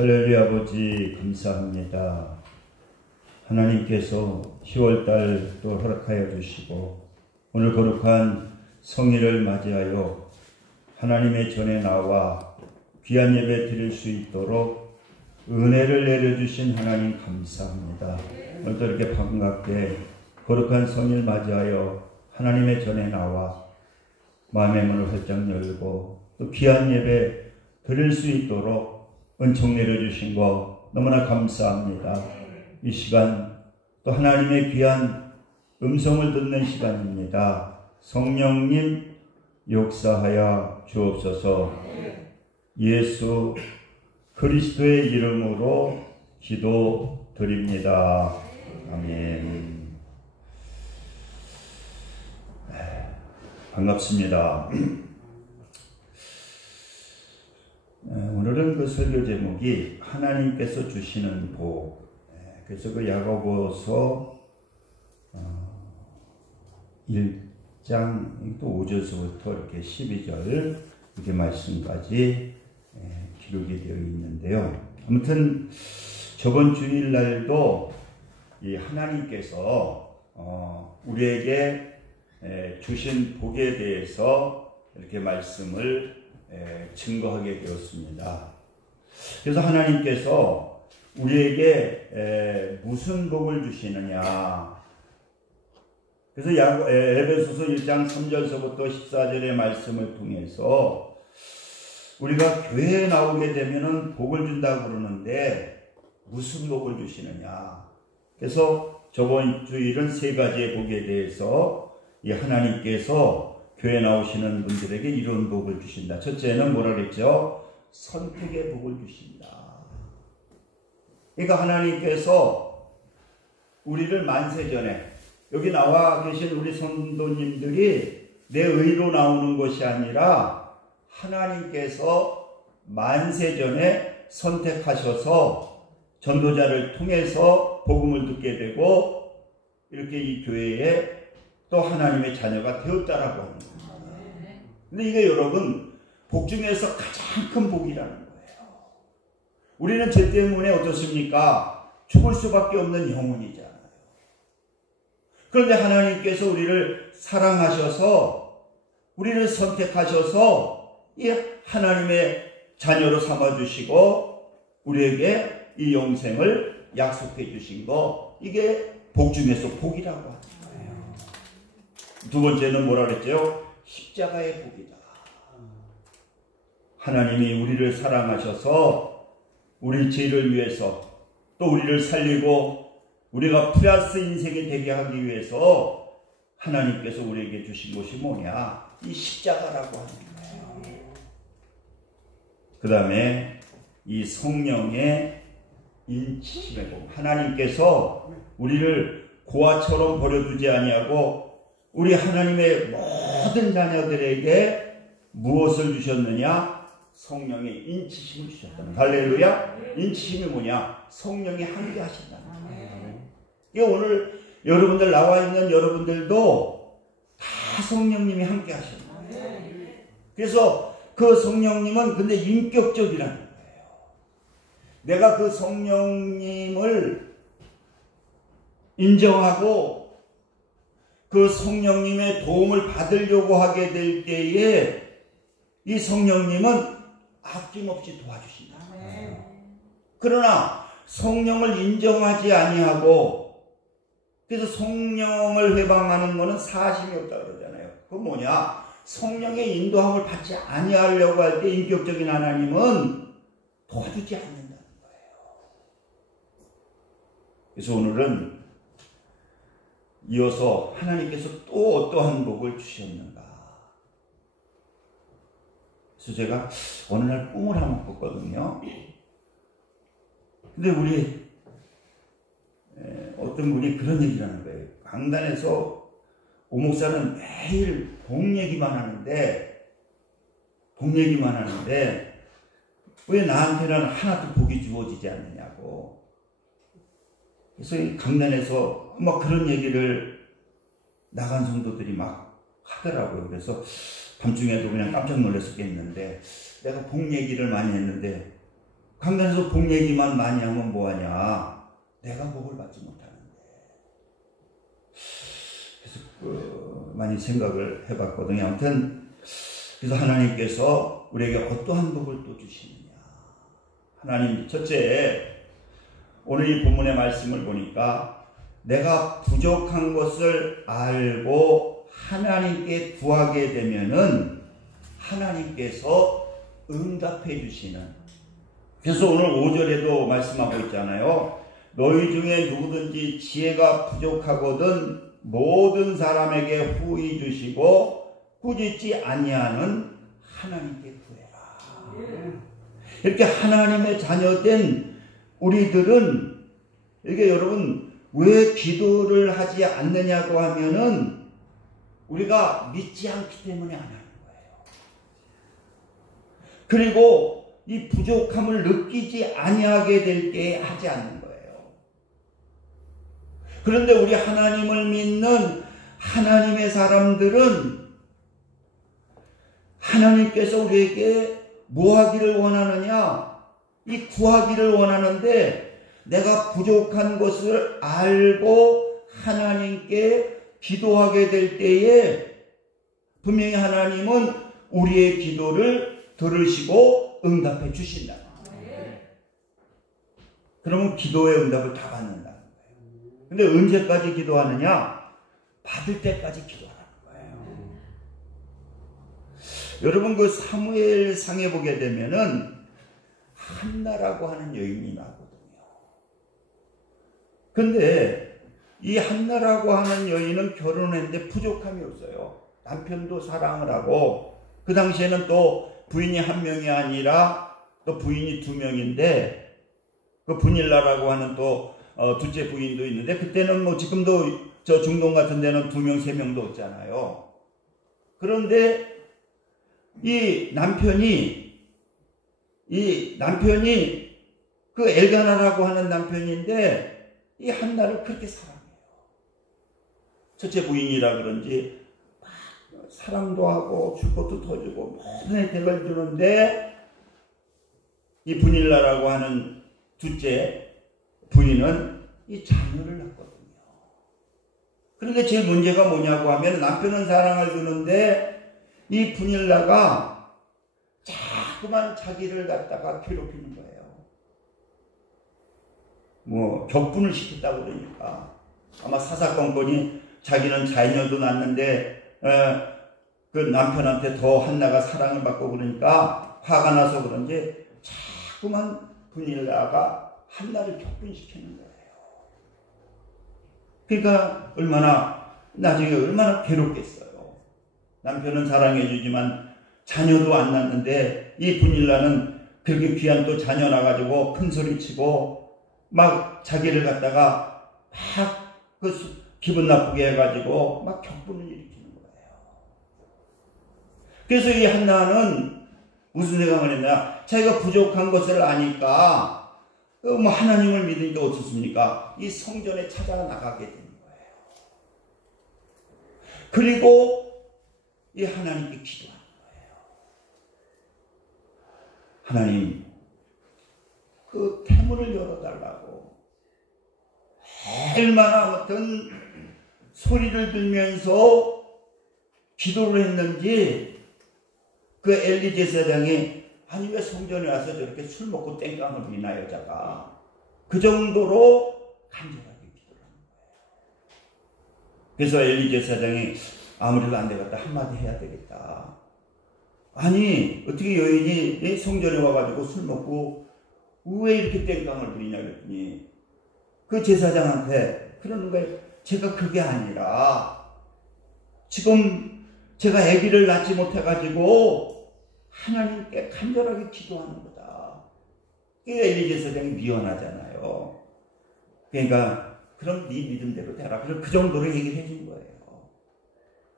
할렐루야. 아버지 감사합니다. 하나님께서 10월달 또 허락하여 주시고 오늘 거룩한 성일을 맞이하여 하나님의 전에 나와 귀한 예배 드릴 수 있도록 은혜를 내려주신 하나님 감사합니다. 오늘도 이렇게 반갑게 거룩한 성일 맞이하여 하나님의 전에 나와 마음의 문을 활짝 열고 또 귀한 예배 드릴 수 있도록 은총 내려주신 거 너무나 감사합니다. 이 시간 또 하나님의 귀한 음성을 듣는 시간입니다. 성령님 역사하여 주옵소서. 예수 그리스도의 이름으로 기도드립니다. 아멘. 반갑습니다. 오늘은 그 설교 제목이 하나님께서 주시는 복. 그래서 그 야고보서 1장 또 5절서부터 이렇게 12절 이렇게 말씀까지 기록이 되어 있는데요. 아무튼 저번 주일날도 이 하나님께서 우리에게 주신 복에 대해서 이렇게 말씀을 증거하게 되었습니다. 그래서 하나님께서 우리에게 무슨 복을 주시느냐. 그래서 에베소서 1장 3절서부터 14절의 말씀을 통해서 우리가 교회에 나오게 되면은 복을 준다고 그러는데 무슨 복을 주시느냐. 그래서 저번 주일은 세 가지의 복에 대해서 이 하나님께서 교회 나오시는 분들에게 이런 복을 주신다. 첫째는 뭐라 그랬죠? 선택의 복을 주신다. 그러니까 하나님께서 우리를 만세전에 여기 나와 계신 우리 성도님들이 내 의로 나오는 것이 아니라 하나님께서 만세전에 선택하셔서 전도자를 통해서 복음을 듣게 되고 이렇게 이 교회에 또 하나님의 자녀가 되었다라고 합니다. 근데 이게 여러분 복 중에서 가장 큰 복이라는 거예요. 우리는 죄 때문에 어떻습니까? 죽을 수밖에 없는 영혼이잖아요. 그런데 하나님께서 우리를 사랑하셔서 우리를 선택하셔서 이 하나님의 자녀로 삼아주시고 우리에게 이 영생을 약속해 주신 거, 이게 복 중에서 복이라고 하는 거예요. 두 번째는 뭐라 그랬죠? 십자가의 복이다. 하나님이 우리를 사랑하셔서 우리 죄를 위해서 또 우리를 살리고 우리가 플러스 인생이 되게 하기 위해서 하나님께서 우리에게 주신 것이 뭐냐? 이 십자가라고 하는 거예요. 그 다음에 이 성령의 인치심의 복. 하나님께서 우리를 고아처럼 버려두지 아니하고 우리 하나님의 모든 자녀들에게 무엇을 주셨느냐? 성령의 인치심을 주셨다는 거예요. 할렐루야. 인치심이 뭐냐? 성령이 함께 하신다는 거예요. 이게 오늘 여러분들 나와 있는 여러분들도 다 성령님이 함께 하시는 거예요. 그래서 그 성령님은 근데 인격적이라는 거예요. 내가 그 성령님을 인정하고 그 성령님의 도움을 받으려고 하게 될 때에 이 성령님은 아낌없이 도와주신다. 그러나 성령을 인정하지 아니하고 그래서 성령을 회방하는 것은 사심이 없다 그러잖아요. 그건 뭐냐? 성령의 인도함을 받지 아니하려고 할 때 인격적인 하나님은 도와주지 않는다는 거예요. 그래서 오늘은 이어서 하나님께서 또 어떠한 복을 주셨는가. 그래서 제가 어느 날 꿈을 한번 꿨거든요. 근데 우리 어떤 분이 그런 얘기를 하는 거예요. 강단에서 오 목사는 매일 복 얘기만 하는데 왜 나한테는 하나도 복이 주어지지 않느냐고. 그래서 이 강단에서 막 그런 얘기를 나간 성도들이 막 하더라고요. 그래서 밤중에도 그냥 깜짝 놀랐었겠는데 내가 복 얘기를 많이 했는데 강단에서 복 얘기만 많이 하면 뭐하냐. 내가 복을 받지 못하는데. 그래서 많이 생각을 해봤거든요. 아무튼 그래서 하나님께서 우리에게 어떠한 복을 또 주시느냐. 하나님 첫째, 오늘 이 본문의 말씀을 보니까 내가 부족한 것을 알고 하나님께 구하게 되면은 하나님께서 응답해 주시는. 그래서 오늘 5절에도 말씀하고 있잖아요. 너희 중에 누구든지 지혜가 부족하거든 모든 사람에게 후히 주시고 꾸짖지 아니하는 하나님께 구해라. 이렇게 하나님의 자녀된 우리들은 이게 여러분 왜 기도를 하지 않느냐고 하면은 우리가 믿지 않기 때문에 안 하는 거예요. 그리고 이 부족함을 느끼지 아니하게 될 때에 하지 않는 거예요. 그런데 우리 하나님을 믿는 하나님의 사람들은 하나님께서 우리에게 뭐 하기를 원하느냐? 이 구하기를 원하는데 내가 부족한 것을 알고 하나님께 기도하게 될 때에 분명히 하나님은 우리의 기도를 들으시고 응답해 주신다. 그러면 기도의 응답을 다 받는다는 거예요. 근데 언제까지 기도하느냐? 받을 때까지 기도하라는 거예요. 여러분 그 사무엘상에 보게 되면은 한나라고 하는 여인이 나거든요. 근데 이 한나라고 하는 여인은 결혼했는데 부족함이 없어요. 남편도 사랑을 하고 그 당시에는 또 부인이 한 명이 아니라 또 부인이 두 명인데 그 분일라라고 하는 또 둘째 부인도 있는데 그때는 뭐 지금도 저 중동 같은 데는 두 명, 세 명도 없잖아요. 그런데 이 남편이 그 엘가나라고 하는 남편인데 이 한나를 그렇게 사랑해요. 첫째 부인이라 그런지 막 사랑도 하고 줄 것도 더 주고 모든 혜택을 주는데 이 분일라라고 하는 둘째 부인은 이 자녀를 낳거든요. 그런데 제일 문제가 뭐냐고 하면 남편은 사랑을 주는데 이 분일라가 자꾸만 자기를 갖다가 괴롭히는 거예요. 뭐 격분을 시켰다고 그러니까 아마 사사건건이 자기는 자녀도 낳는데 그 남편한테 더 한나가 사랑을 받고 그러니까 화가 나서 그런지 자꾸만 분일라가 한나를 격분시키는 거예요. 그러니까 나중에 얼마나 괴롭겠어요. 남편은 사랑해주지만 자녀도 안 낳는데 이 분일라는 그렇게 귀한 또 자녀 나가지고 큰 소리치고 막 자기를 갖다가 막 기분 나쁘게 해가지고 막 격분을 일으키는 거예요. 그래서 이 한나는 무슨 생각을 했나? 자기가 부족한 것을 아니까 뭐 하나님을 믿으니까 어떻습니까? 이 성전에 찾아 나가게 되는 거예요. 그리고 이 하나님께 기도하는 거예요. 하나님, 그 태문을 열어달라고 얼마나 어떤 소리를 들면서 기도를 했는지 그 엘리 제사장이 아니 왜 성전에 와서 저렇게 술 먹고 땡깡을 부리나 여자가 그 정도로 간절하게 기도를 하는 거예요. 그래서 엘리 제사장이 아무래도 안 되겠다 한마디 해야 되겠다. 아니 어떻게 여인이 성전에 와가지고 술 먹고 왜 이렇게 땡깡을 부리냐 그랬더니 그 제사장한테 그러는 거예요. 제가 그게 아니라 지금 제가 아기를 낳지 못해가지고 하나님께 간절하게 기도하는 거다. 그러니까 엘리 제사장이 미워하잖아요. 그러니까 그럼 네 믿음대로 되라. 그래서 그 정도로 얘기를 해준 거예요.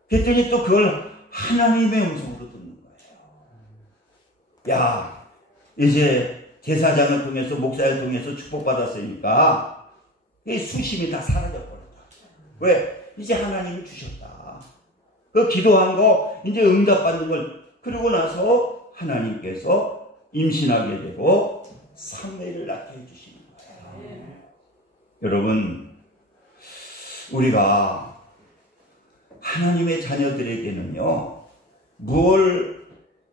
그랬더니 또 그걸 하나님의 음성으로 듣는 거예요. 야, 이제 제사장을 통해서 목사를 통해서 축복받았으니까 이 수심이 다 사라져버렸다. 왜? 이제 하나님이 주셨다. 그 기도한 거 이제 응답받는 걸 그러고 나서 하나님께서 임신하게 되고 사무엘을 낳게 해주시는 거예요. 여러분, 우리가 하나님의 자녀들에게는요, 무엇을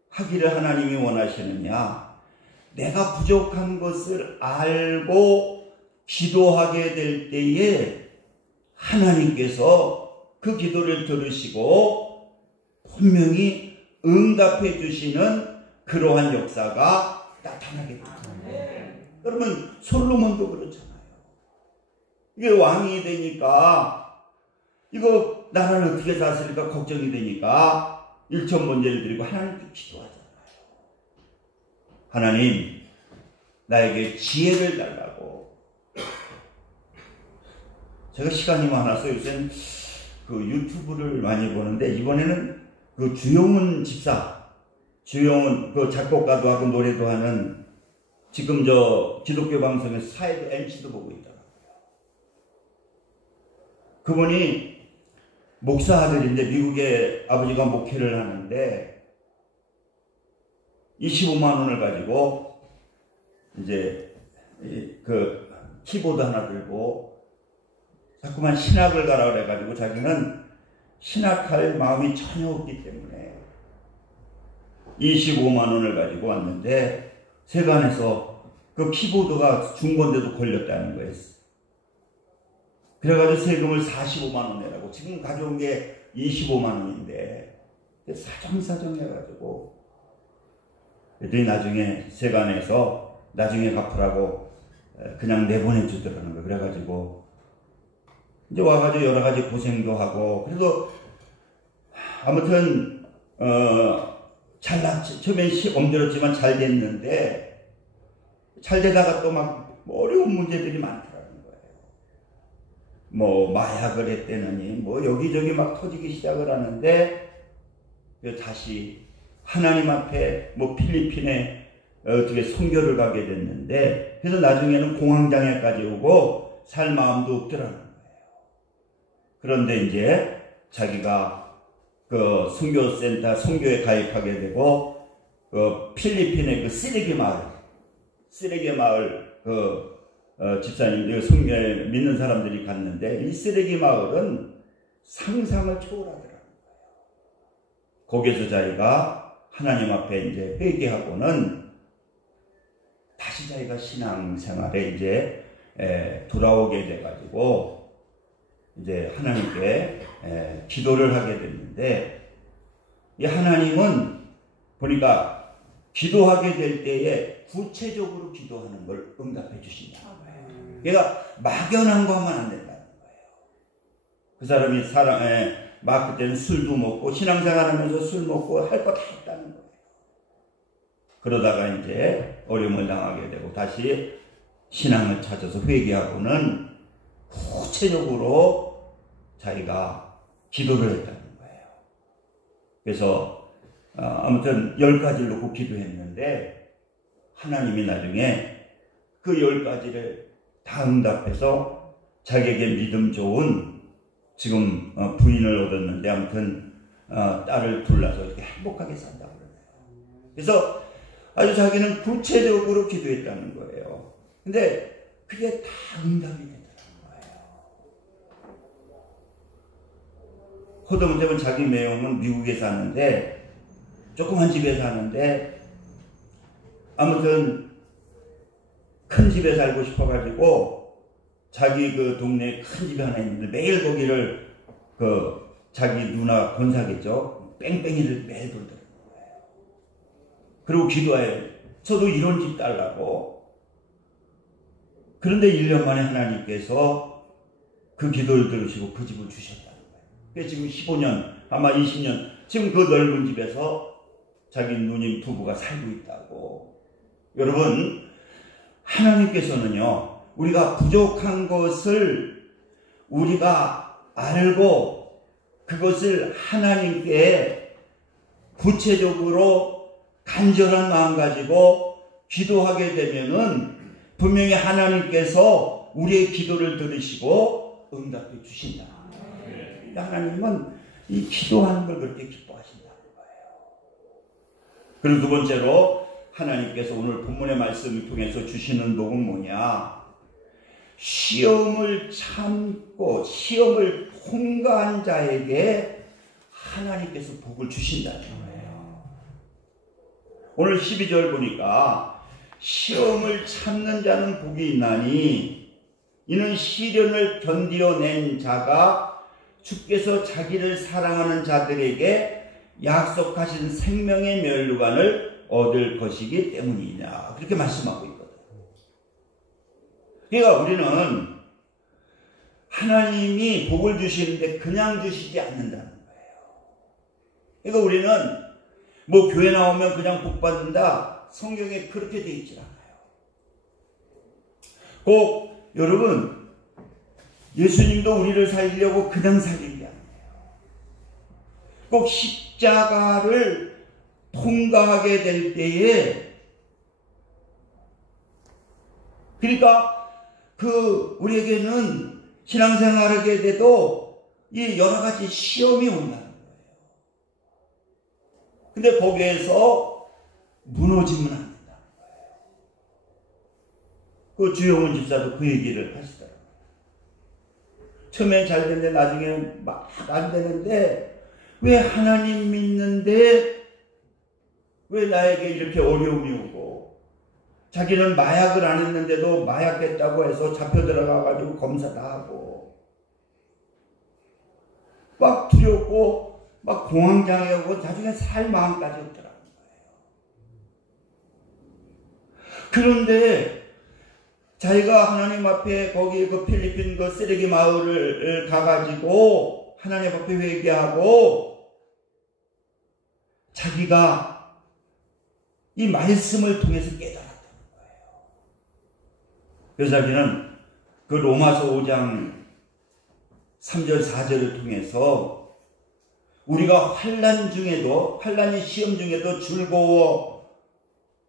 하기를 하나님이 원하시느냐? 내가 부족한 것을 알고 기도하게 될 때에 하나님께서 그 기도를 들으시고 분명히 응답해 주시는 그러한 역사가 나타나게 됩니다. 그러면 솔로몬도 그렇잖아요. 이게 왕이 되니까 이거 나라를 어떻게 다스릴까 걱정이 되니까 일천번제를 드리고 하나님께 기도하잖아요. 하나님, 나에게 지혜를 달라고. 제가 시간이 많아서 요새는 그 유튜브를 많이 보는데, 이번에는 그 주용훈 집사, 주용훈 그 작곡가도 하고 노래도 하는, 지금 저 기독교 방송에서 사회도 MC도 보고 있더라고요. 그분이 목사 아들인데 미국에 아버지가 목회를 하는데 25만 원을 가지고 이제 그 키보드 하나 들고 자꾸만 신학을 가라 그래가지고 자기는 신학할 마음이 전혀 없기 때문에 25만 원을 가지고 왔는데 세간에서 그 키보드가 중고인데도 걸렸다는 거예요. 그래가지고 세금을 45만 원 내라고. 지금 가져온 게 25만 원인데 사정사정 해가지고 그랬더니 나중에 세간에서 나중에 갚으라고 그냥 내보내주더라는 거예요. 그래가지고 이제 와가지고 여러 가지 고생도 하고, 그래도 아무튼 처음엔 엄들었지만 잘 됐는데, 잘 되다가 또 막 어려운 문제들이 많더라는 거예요. 뭐 마약을 했대느니 뭐 여기저기 막 터지기 시작을 하는데, 다시 하나님 앞에 뭐 필리핀에 어떻게 선교를 가게 됐는데, 그래서 나중에는 공황장애까지 오고 살 마음도 없더라는 거예요. 그런데 이제 자기가 그 선교센터, 선교에 가입하게 되고, 그 필리핀의 그 쓰레기 마을 집사님들, 선교에 믿는 사람들이 갔는데, 이 쓰레기 마을은 상상을 초월하더라는 거예요. 거기에서 자기가 하나님 앞에 이제 회개하고는 다시 자기가 신앙생활에 이제 돌아오게 돼가지고 이제 하나님께 기도를 하게 됐는데, 이 하나님은 보니까 기도하게 될 때에 구체적으로 기도하는 걸 응답해 주신다. 그러니까 막연한 거 하면 안 된다는 거예요. 그 사람이 막 그때는 술도 먹고 신앙생활하면서 술 먹고 할 거 다 했다는 거예요. 그러다가 이제 어려움을 당하게 되고 다시 신앙을 찾아서 회개하고는 구체적으로 자기가 기도를 했다는 거예요. 그래서 아무튼 10가지를 놓고 기도했는데, 하나님이 나중에 그 10가지를 다 응답해서 자기에게 믿음 좋은 지금 부인을 얻었는데, 아무튼 딸을 둘러서 이렇게 행복하게 산다고 그러네요. 그래서 아주 자기는 구체적으로 기도했다는 거예요. 근데 그게 다 응답이 되더라는 거예요. 허드문제는 자기 매형은 미국에 사는데, 조그만 집에 사는데, 아무튼 큰 집에 살고 싶어가지고 자기 그 동네에 큰 집이 하나 있는데 매일 거기를 자기 누나 권사겠죠, 뺑뺑이를 매일 돌더라는 거예요. 그리고 기도해요. 저도 이런 집 달라고. 그런데 1년 만에 하나님께서 그 기도를 들으시고 그 집을 주셨다는 거예요. 그래서 지금 15년 아마 20년 지금 그 넓은 집에서 자기 누님 부부가 살고 있다고. 여러분, 하나님께서는요, 우리가 부족한 것을 우리가 알고 그것을 하나님께 구체적으로 간절한 마음 가지고 기도하게 되면은 분명히 하나님께서 우리의 기도를 들으시고 응답해 주신다. 하나님은 이 기도하는 걸 그렇게 기뻐하신다는 거예요. 그리고 두 번째로, 하나님께서 오늘 본문의 말씀을 통해서 주시는 복은 뭐냐? 시험을 참고 시험을 통과한 자에게 하나님께서 복을 주신다는 거예요. 오늘 12절 보니까 시험을 참는 자는 복이 있나니 이는 시련을 견디어낸 자가 주께서 자기를 사랑하는 자들에게 약속하신 생명의 면류관을 얻을 것이기 때문이냐, 그렇게 말씀하고 있거든요. 그러니까 우리는 하나님이 복을 주시는데 그냥 주시지 않는다는 거예요. 그러니까 우리는 뭐 교회 나오면 그냥 복 받는다, 성경에 그렇게 되어 있지 않아요. 꼭 여러분, 예수님도 우리를 살리려고 그냥 살린 게 아니에요. 꼭 십자가를 통과하게 될 때에, 그러니까 우리에게는 신앙생활하게 돼도 이 여러 가지 시험이 온다는 거예요. 근데 거기에서 무너지면 안 된다는 거예요. 그 주영훈 집사도 그 얘기를 하시더라고요. 처음엔 잘 되는데 나중에는 막 안 되는데 왜 하나님 믿는데 왜 나에게 이렇게 어려움이 오고, 자기는 마약을 안 했는데도 마약했다고 해서 잡혀 들어가가지고 검사 다 하고 막 두렵고 막 공황장애 오고 나중에 살 마음까지 없더라는 거예요. 그런데 자기가 하나님 앞에 거기 그 필리핀 그 쓰레기 마을을 가가지고 하나님 앞에 회개하고 자기가 이 말씀을 통해서 깨달았다는 거예요. 그래서 자기는 그 로마서 5장 3절 4절을 통해서 우리가 환난 중에도, 환난이 시험 중에도 즐거워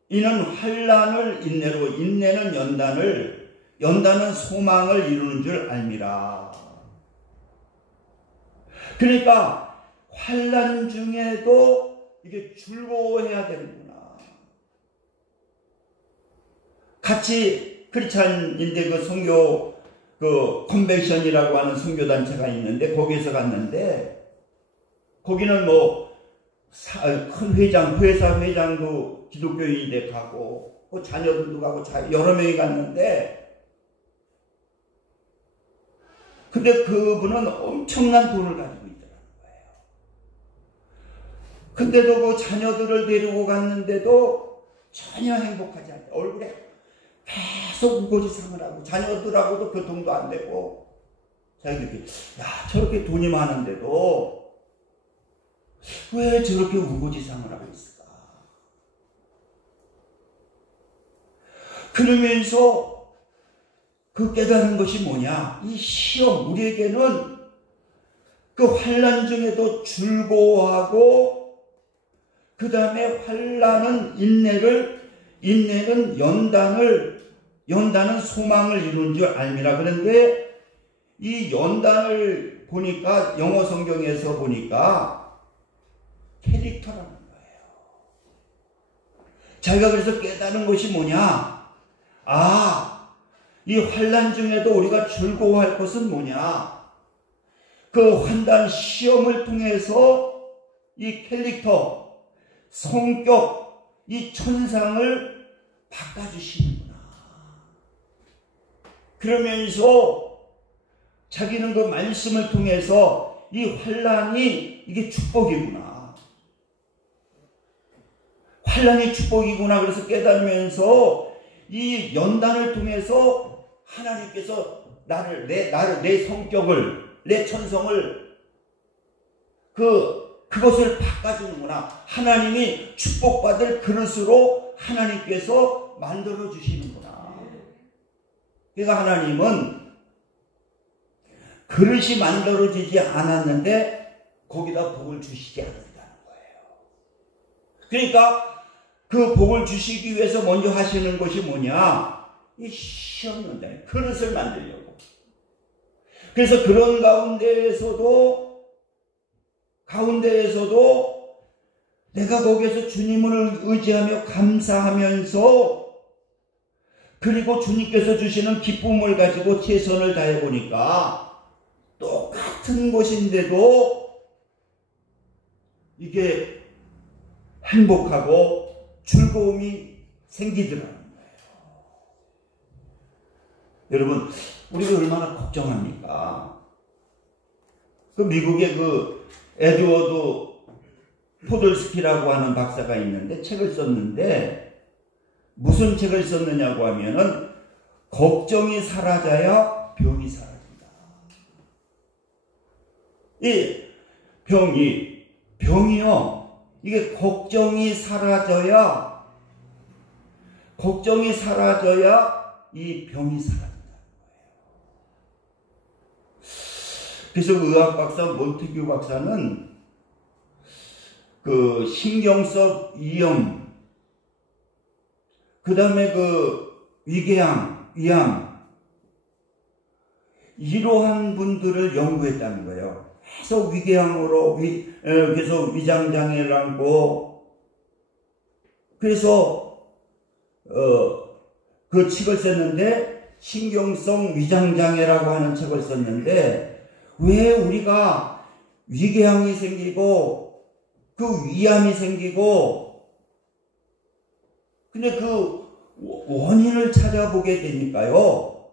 이는 환난을 인내로, 인내는 연단을, 연단은 소망을 이루는 줄 알미라. 그러니까 환난 중에도 이게 즐거워해야 되는구나. 같이 크리스찬인데 그 선교 그 컨벤션이라고 하는 선교 단체가 있는데 거기에서 갔는데, 거기는 뭐 큰 회장, 회사 회장도 기독교인인데 가고 그 자녀들도 가고 여러 명이 갔는데, 근데 그분은 엄청난 돈을 가지고 있더라는 거예요. 근데도 그 자녀들을 데리고 갔는데도 전혀 행복하지 않다. 얼굴에 계속 우거지상을 하고 자녀들하고도 교통도 안 되고, 자기가 이렇게, 야, 저렇게 돈이 많은데도 왜 저렇게 우거지상을 하고 있을까? 그러면서 그 깨달은 것이 뭐냐? 이 시험, 우리에게는 그 환난 중에도 즐거워하고, 그 다음에 환난은 인내를, 인내는 연단은 소망을 이루는 줄 알미라. 그런데 이 연단을 보니까 영어 성경에서 보니까 캐릭터라는 거예요. 자기가 그래서 깨달은 것이 뭐냐? 아, 이 환난 중에도 우리가 즐거워할 것은 뭐냐? 그 환난 시험을 통해서 이 캐릭터, 성격, 이 천상을 바꿔주시는구나. 그러면서 자기는 그 말씀을 통해서 이 환난이 이게 축복이구나. 환난이 축복이구나. 그래서 깨달으면서 이 연단을 통해서 하나님께서 내 성격을, 내 천성을 그것을 바꿔주는구나. 하나님이 축복받을 그릇으로 하나님께서 만들어 주시는구나. 그러니까 하나님은 그릇이 만들어지지 않았는데 거기다 복을 주시지 않는다는 거예요. 그러니까 그 복을 주시기 위해서 먼저 하시는 것이 뭐냐? 이 시험 연단, 그릇을 만들려고. 그래서 그런 가운데에서도 내가 거기에서 주님을 의지하며 감사하면서 그리고 주님께서 주시는 기쁨을 가지고 최선을 다해 보니까 똑같은 곳인데도 이게 행복하고 즐거움이 생기더라는 거예요. 여러분, 우리가 얼마나 걱정합니까? 그 미국의 그 에드워드 포들스키라고 하는 박사가 있는데 책을 썼는데 무슨 책을 썼느냐고 하면은 걱정이 사라져야 병이 사라진다. 이 병이요. 이게 걱정이 사라져야 이 병이 사라진다는 거예요. 그래서 의학 박사 몬테규 박사는 그 신경성 위염, 그 다음에 그 위궤양, 위암, 이러한 분들을 연구했다는 거예요. 계속 위궤양으로, 계속 위장장애를 안고, 그래서, 그 책을 썼는데, 신경성 위장장애라고 하는 책을 썼는데, 왜 우리가 위궤양이 생기고, 그 위암이 생기고, 근데 그 원인을 찾아보게 되니까요.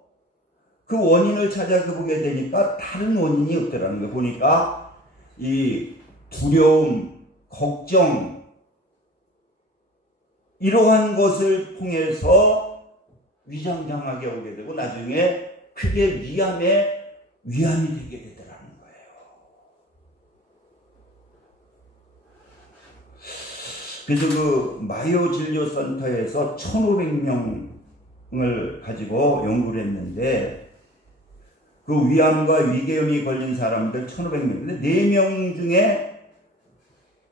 그 원인을 찾아보게 되니까 다른 원인이 없더라는 거 보니까 이 두려움, 걱정, 이러한 것을 통해서 위장장애가 오게 되고 나중에 크게 위암이 되게 되더라는 거예요. 그래서 그 마요 진료센터에서 1,500명을 가지고 연구를 했는데 그 위암과 위궤양이 걸린 사람들 1,500명. 근데 4명 중에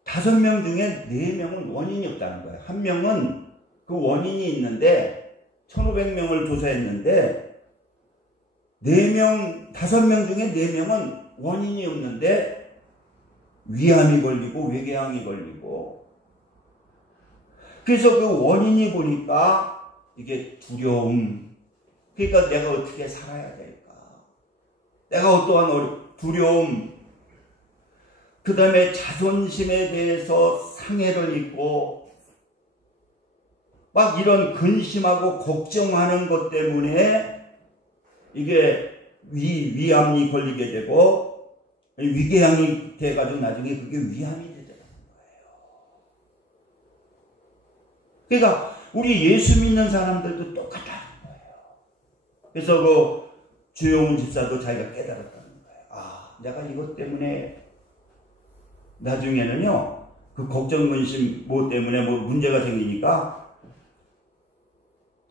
5명 중에 4명은 원인이 없다는 거예요. 한 명은 그 원인이 있는데 1,500명을 조사했는데 5명 중에 4명은 원인이 없는데 위암이 걸리고 위궤양이 걸리고 그래서 그 원인이 보니까 이게 두려움. 그러니까 내가 어떻게 살아야 될까? 내가 어떠한 두려움, 그 다음에 자존심에 대해서 상해를 입고, 막 이런 근심하고 걱정하는 것 때문에 이게 위암이 걸리게 되고, 위궤양이 돼가지고 나중에 그게 위암이 되더라는 거예요. 그러니까 우리 예수 믿는 사람들도 똑같다는 거예요. 그래서 그 주용훈 집사도 자기가 깨달았다는 거예요. 아, 내가 이것 때문에 나중에는요, 그 걱정, 근심, 뭐 때문에 뭐 문제가 생기니까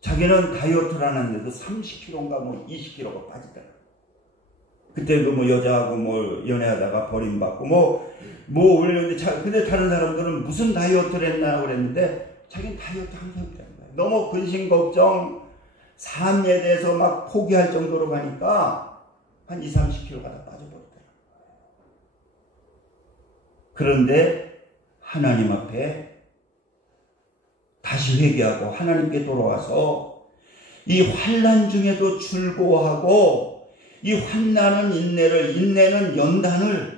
자기는 다이어트를 하는데도 30kg인가 뭐 20kg가 빠지더라고요. 그때 그 뭐 여자하고 뭐 연애하다가 버림받고 뭐 올렸는데 근데 다른 사람들은 무슨 다이어트를 했나 그랬는데 자기는 다이어트 항상 했다는 거예요. 너무 근심, 걱정, 삶에 대해서 막 포기할 정도로 가니까 한 20-30kg가 다 빠져버리더라고요. 그런데 하나님 앞에 다시 회개하고 하나님께 돌아와서 이 환난 중에도 즐거워하고 이 환난은 인내는 연단을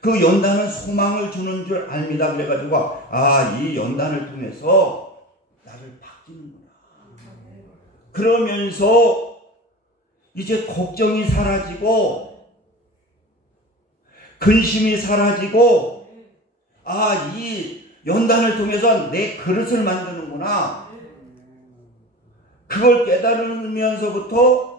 그 연단은 소망을 주는 줄 압니다. 그래가지고 아, 이 연단을 통해서 나를 바뀌는구나. 그러면서 이제 걱정이 사라지고 근심이 사라지고 아, 이 연단을 통해서 내 그릇을 만드는구나. 그걸 깨달으면서부터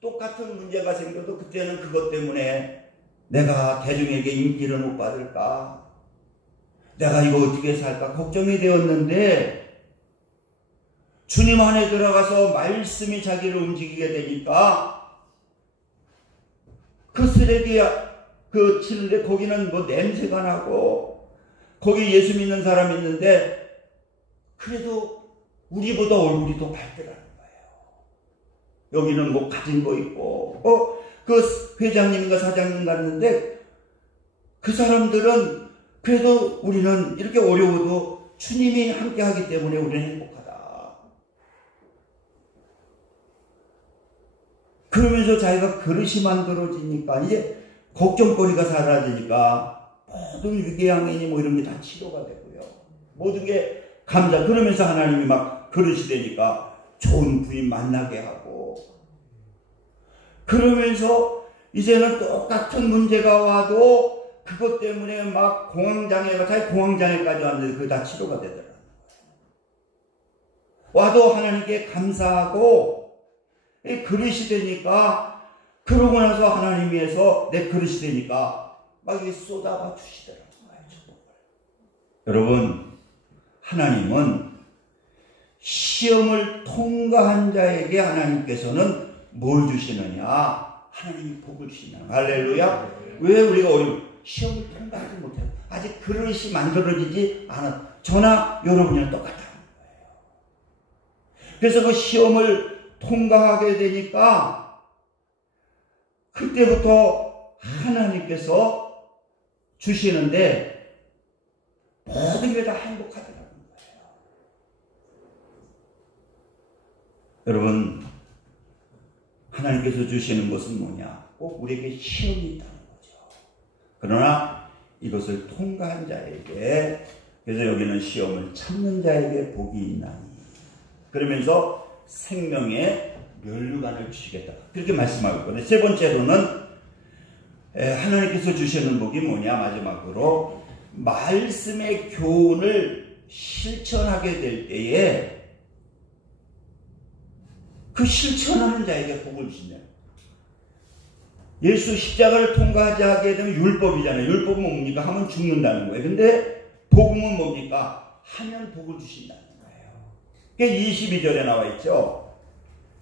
똑같은 문제가 생겨도 그때는 그것 때문에 내가 대중에게 인기를 못 받을까? 내가 이거 어떻게 살까? 걱정이 되었는데 주님 안에 들어가서 말씀이 자기를 움직이게 되니까 그 쓰레기야 그 치는데 거기는 뭐 냄새가 나고 거기 예수 믿는 사람이 있는데 그래도 우리보다 얼굴이 더 밝더라는 거예요. 여기는 뭐 가진 거 있고 그 회장님인가 사장님 갔는데 그 사람들은 그래도 우리는 이렇게 어려워도 주님이 함께 하기 때문에 우리는 행복하다. 그러면서 자기가 그릇이 만들어지니까 이제 걱정거리가 사라지니까 모든 위궤양이니 뭐 이런 게 다 치료가 되고요. 모든 게 감사. 그러면서 하나님이 막 그릇이 되니까 좋은 부인 만나게 하고, 그러면서 이제는 똑같은 문제가 와도 그것 때문에 막 공황장애가, 자기 공황장애까지 왔는데 그게 다 치료가 되더라고요. 와도 하나님께 감사하고 그릇이 되니까, 그러고 나서 하나님께서 내 그릇이 되니까 막 이게 쏟아봐 주시더라고요. 여러분, 하나님은 시험을 통과한 자에게 하나님께서는 뭘 주시느냐? 하나님이 복을 주시느냐. 할렐루야. 왜 우리가 시험을 통과하지 못해요? 아직 그릇이 만들어지지 않아. 저나 여러분이랑 똑같다는 거예요. 그래서 그 시험을 통과하게 되니까 그때부터 하나님께서 주시는데 모든 게 다 행복하더라고요. 여러분, 하나님께서 주시는 것은 뭐냐? 꼭 우리에게 시험이 있다는 거죠. 그러나 이것을 통과한 자에게, 그래서 여기는 시험을 참는 자에게 복이 있나니, 그러면서 생명의 면류관을 주시겠다, 그렇게 말씀하고 있거든요. 세 번째로는 하나님께서 주시는 복이 뭐냐? 마지막으로 말씀의 교훈을 실천하게 될 때에 그 실천하는 자에게 복을 주신다. 예수 십자가를 통과하지 하게 되면 율법이잖아요. 율법은 뭡니까? 하면 죽는다는 거예요. 근데 복음은 뭡니까? 하면 복을 주신다는 거예요. 그게 22절에 나와 있죠.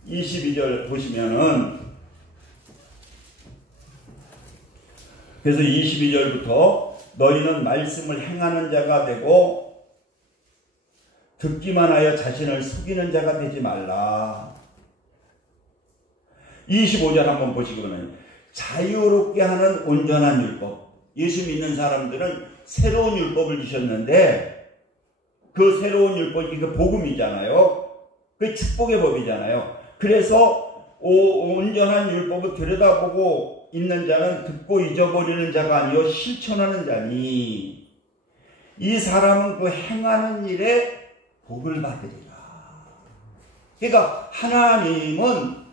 22절 보시면은, 그래서 22절부터 너희는 말씀을 행하는 자가 되고 듣기만 하여 자신을 속이는 자가 되지 말라. 25절 한번 보시거든요. 자유롭게 하는 온전한 율법. 예수 믿는 사람들은 새로운 율법을 주셨는데 그 새로운 율법이 그 복음이잖아요. 그 축복의 법이잖아요. 그래서 온전한 율법을 들여다보고 있는 자는 듣고 잊어버리는 자가 아니요 실천하는 자니 이 사람은 그 행하는 일에 복을 받으리라. 그러니까 하나님은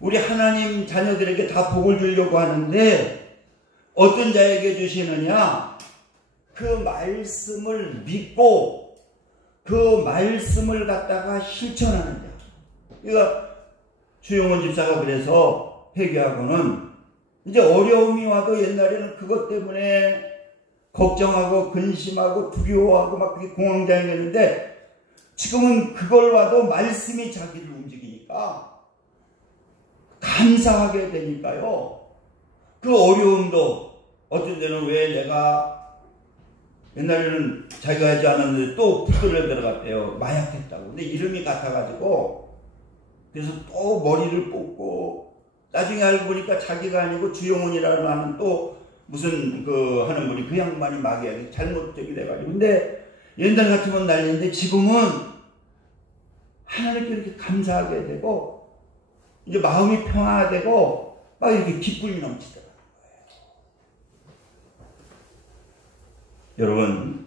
우리 하나님 자녀들에게 다 복을 주려고 하는데 어떤 자에게 주시느냐? 그 말씀을 믿고 그 말씀을 갖다가 실천하는 자. 그러니까 주영원 집사가 그래서 회개하고는 이제 어려움이 와도 옛날에는 그것 때문에 걱정하고 근심하고 두려워하고 막 그게 공황장애였는데 지금은 그걸 와도 말씀이 자기를 움직이니까 감사하게 되니까요. 그 어려움도 어떤 때는 왜 내가 옛날에는 자기가 하지 않았는데 또 부스러에 들어갔대요. 마약했다고. 근데 이름이 같아가지고 그래서 또 머리를 뽑고 나중에 알고 보니까 자기가 아니고 주영훈이라는 하는 또 무슨 그 하는 분이 그 양반이 마귀에게 잘못되게 돼가지고. 근데 옛날 같으면 난리인데 지금은 하나님께 이렇게 감사하게 되고 이제 마음이 평화되고 막 이렇게 기쁨이 넘치더라고요. 여러분,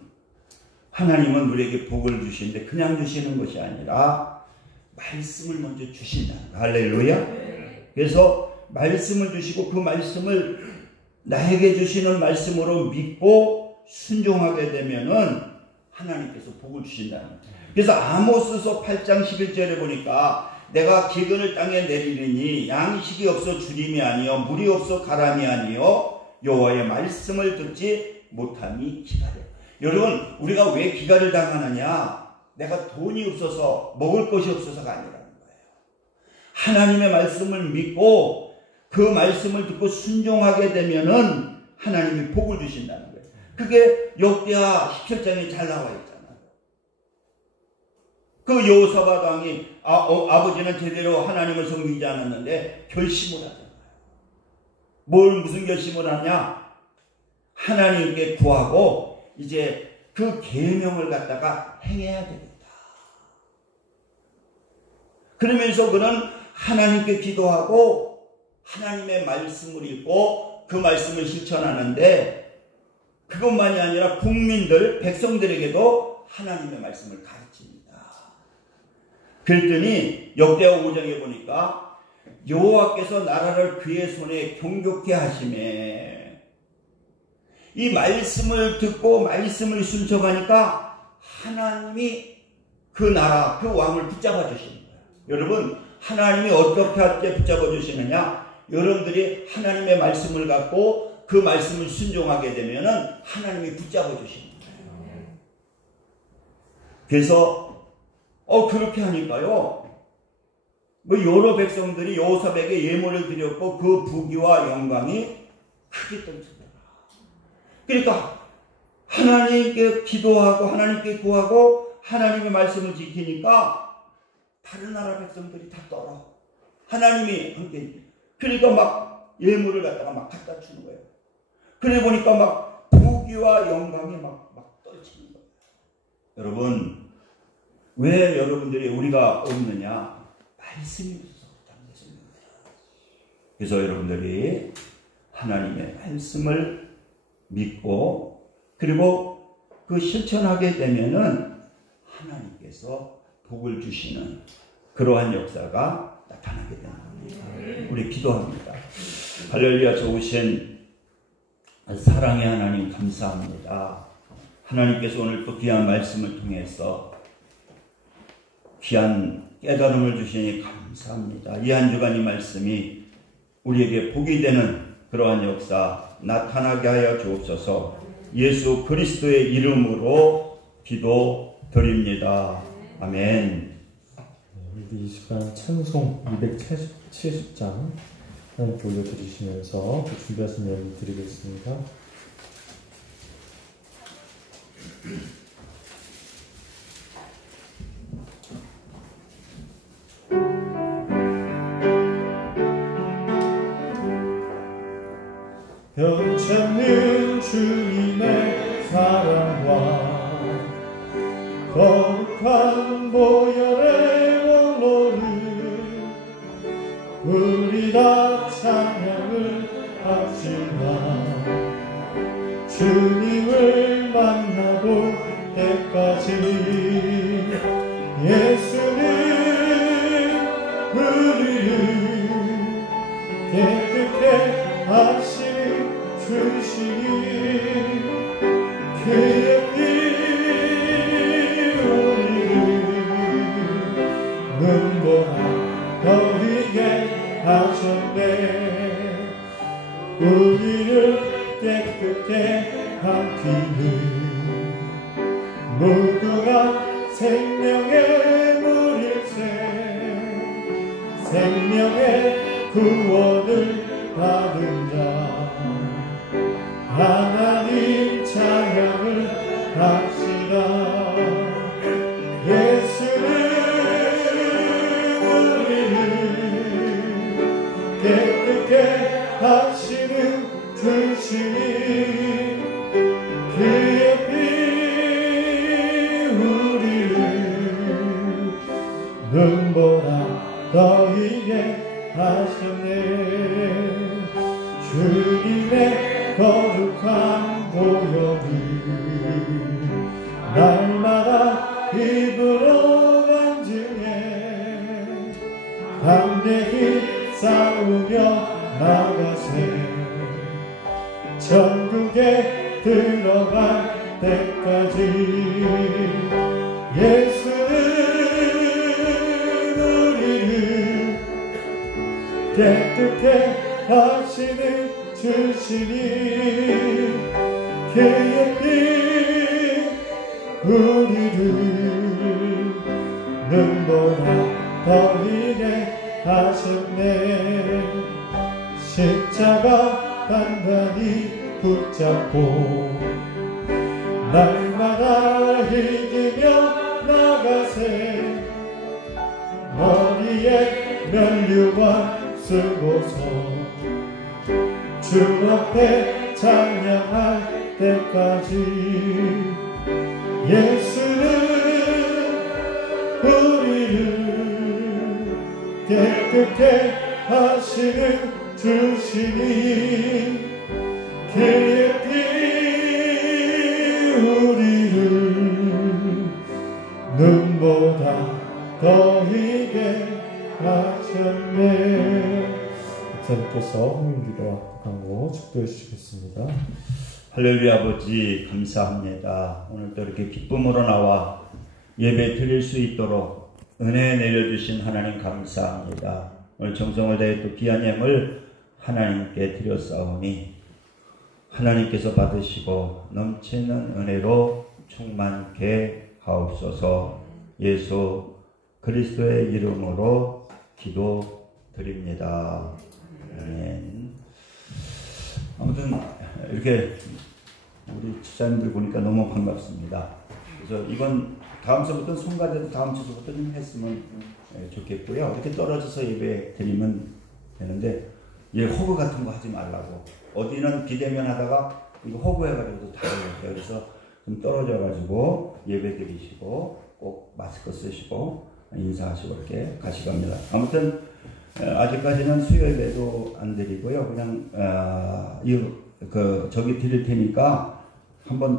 하나님은 우리에게 복을 주시는데 그냥 주시는 것이 아니라 말씀을 먼저 주신다는 거예요. 할렐루야. 그래서 말씀을 주시고 그 말씀을 나에게 주시는 말씀으로 믿고 순종하게 되면은 하나님께서 복을 주신다는 거예요. 그래서 아모스서 8장 11절에 보니까 내가 기근을 땅에 내리리니 양식이 없어 주림이 아니요 물이 없어 가람이 아니요 여호와의 말씀을 듣지 못함이 기가려. 여러분, 우리가 왜 기가를 당하느냐? 내가 돈이 없어서 먹을 것이 없어서가 아니라는 거예요. 하나님의 말씀을 믿고 그 말씀을 듣고 순종하게 되면은 하나님이 복을 주신다는 거예요. 그게 역대하 17장에 잘 나와 있잖아요. 그 여호사밧 왕이 아버지는 제대로 하나님을 섬기지 않았는데 결심을 하잖아요. 무슨 결심을 하냐? 하나님께 구하고 이제 그 계명을 갖다가 행해야 되겠다. 그러면서 그는 하나님께 기도하고 하나님의 말씀을 읽고 그 말씀을 실천하는데, 그것만이 아니라 국민들, 백성들에게도 하나님의 말씀을 가르칩니다. 그랬더니 역대하 5장에 보니까 여호와께서 나라를 그의 손에 경고케 하시매, 이 말씀을 듣고 말씀을 순종하니까 하나님이 그 나라, 그 왕을 붙잡아 주시는 거예요. 여러분, 하나님이 어떻게 할 때 붙잡아 주시느냐? 여러분들이 하나님의 말씀을 갖고 그 말씀을 순종하게 되면은 하나님이 붙잡아 주시는 거예요. 그래서 그렇게 하니까요, 뭐 여러 백성들이 여호사밧에게 예물을 드렸고 그 부귀와 영광이 크게 떨쳐더라. 그러니까 하나님께 기도하고 하나님께 구하고 하나님의 말씀을 지키니까 다른 나라 백성들이 다 떨어. 하나님이 함께. 그러니까 막 예물을 갖다가 막 갖다 주는 거예요. 그래 보니까 막 부귀와 영광이 막 떨치는 거예요. 여러분, 왜 여러분들이 우리가 없느냐? 말씀이 없어서 그렇다는 것입니다. 그래서 여러분들이 하나님의 말씀을 믿고 그리고 그 실천하게 되면은 하나님께서 복을 주시는 그러한 역사가 나타나게 되는 겁니다. 우리 기도합니다. 할렐루야. 좋으신 사랑의 하나님, 감사합니다. 하나님께서 오늘 또 귀한 말씀을 통해서 귀한 깨달음을 주시니 감사합니다. 이 한 주간 이 말씀이 우리에게 복이 되는 그러한 역사 나타나게 하여 주옵소서. 예수 그리스도의 이름으로 기도드립니다. 아멘. 우리 이 시간 찬송 270장 하나님께 올려드리시면서 준비하신 내용 드리겠습니다. 변치 않는 주님의 사랑과 거룩한 보혈의 원로를 우리 다 찬양을 합시다. 주님을 만나볼 때까지 예수는 우리를 깨끗게 하시는 주시니 그의 피 눈보라 거리게 하셨네. 우리를 깨끗게 한 피는 모두가 생명의 물일세. 생명의 구원을 받은 자 하나님 찬양을 합시다. 예수는 깨끗게 하시는 주시니 그의 피 우리를 눈보라 너희게 하셨네. 주님의 거룩한 보혈을 날마다 입으로 간증해 담대히 싸우며 나가세. 천국에 들어갈 때까지 예수는 우리를 깨끗게 하시는 주시니 그의 피 우리를 눈보라 버리게 하셨네. 십자가 단단히 붙잡고 날마다 이기며 나가세. 머리에 면류관 쓰고서 주 앞에 찬양할 때까지 예수는 우리를 깨끗게 하시는 주시니 깊이 우리를 눈보다 더 희게 하셨네. 목사님께서 홍인기도와 강고 축도해 주시겠습니다. 할렐루야. 아버지 감사합니다. 오늘도 이렇게 기쁨으로 나와 예배 드릴 수 있도록 은혜 내려주신 하나님 감사합니다. 오늘 정성을 다해 또 귀한 예물 하나님께 드렸사오니 하나님께서 받으시고 넘치는 은혜로 충만케 하옵소서. 예수 그리스도의 이름으로 기도드립니다. 아멘. 아무튼 이렇게 우리 집사님들 보니까 너무 반갑습니다. 그래서 이번 다음 주부터 송가제도 다음 주부터 좀 했으면 좋겠고요. 이렇게 떨어져서 예배 드리면 되는데 호구 같은 거 하지 말라고. 어디는 비대면 하다가 이거 호구 해가지고 다 해요. 그래서 좀 떨어져가지고 예배 드리시고 꼭 마스크 쓰시고 인사하시고 이렇게 가시기 합니다. 아무튼 아직까지는 수요 예배도 안 드리고요. 그냥 저기 드릴 테니까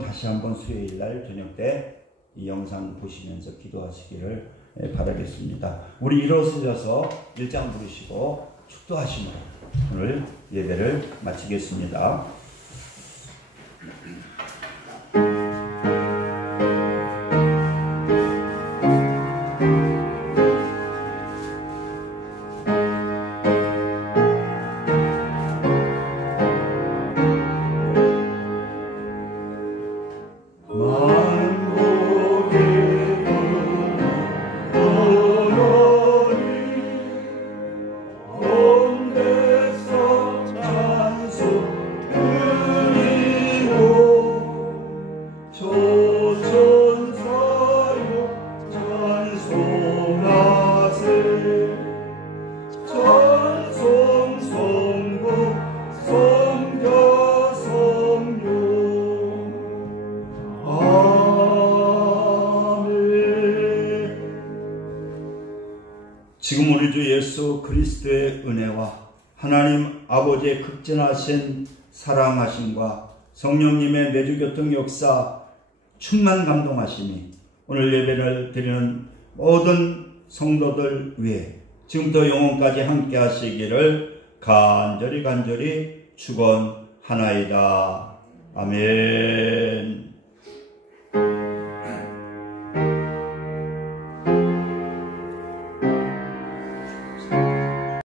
다시 한번 수요일 날 저녁 때 이 영상 보시면서 기도하시기를 바라겠습니다. 우리 일어서셔서 일장 부르시고 축도하심으로 오늘 예배를 마치겠습니다. 지금 우리 주 예수 그리스도의 은혜와 하나님 아버지의 극진하신 사랑하심과 성령님의 내주교통 역사 충만 감동하심이 오늘 예배를 드리는 모든 성도들 위해 지금부터 영원까지 함께 하시기를 간절히 축원하나이다. 아멘.